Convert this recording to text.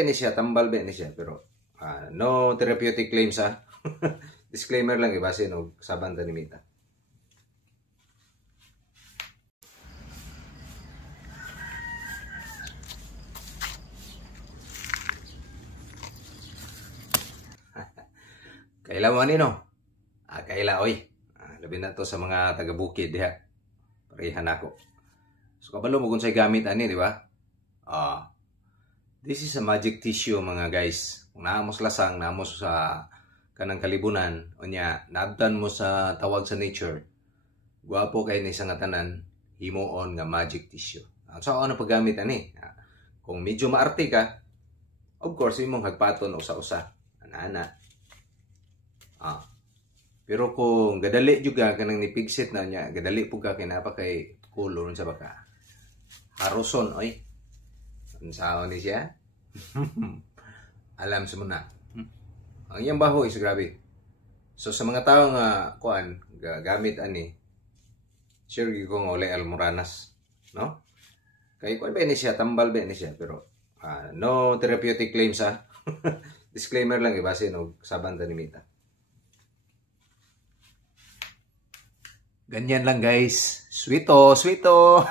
Ni siya, tambal ba ni siya, pero no therapeutic claims ha. Disclaimer lang, base no saban ta ni Mita. Kaila mo nino? Kaila oy. Labi na to sa mga taga-bukid diha. Parehan ako. So kabalo mo kung sa'y gamit ani, di ba? This is a magic tissue mga guys. Kung naamos lasang, naamos sa kanang kalibunan, o niya, naabdan mo sa tawag sa nature, guwapo kay ni sa nga tanan, himuon nga magic tissue. So ano paggamit ani? Kung medyo maarte ka, of course, imong hagpaton usa-usa. Ana-ana. Pero kung gadali juga kanang nipigsit na niya, gadali po ka kinapa kay kulon sa baka. Haruson, oy. Ano ni siya? Alam sa muna. Ang iyang baho is grabe. So sa mga tao nga kuan gamit ani, sure ko nga ulay almoranas, no? Kay kuan ba ni siya, tambal ba ni siya, pero no therapeutic claims ha. Disclaimer lang, base no saban ta ni Mita. Ganyan lang guys. Sweeto, sweeto.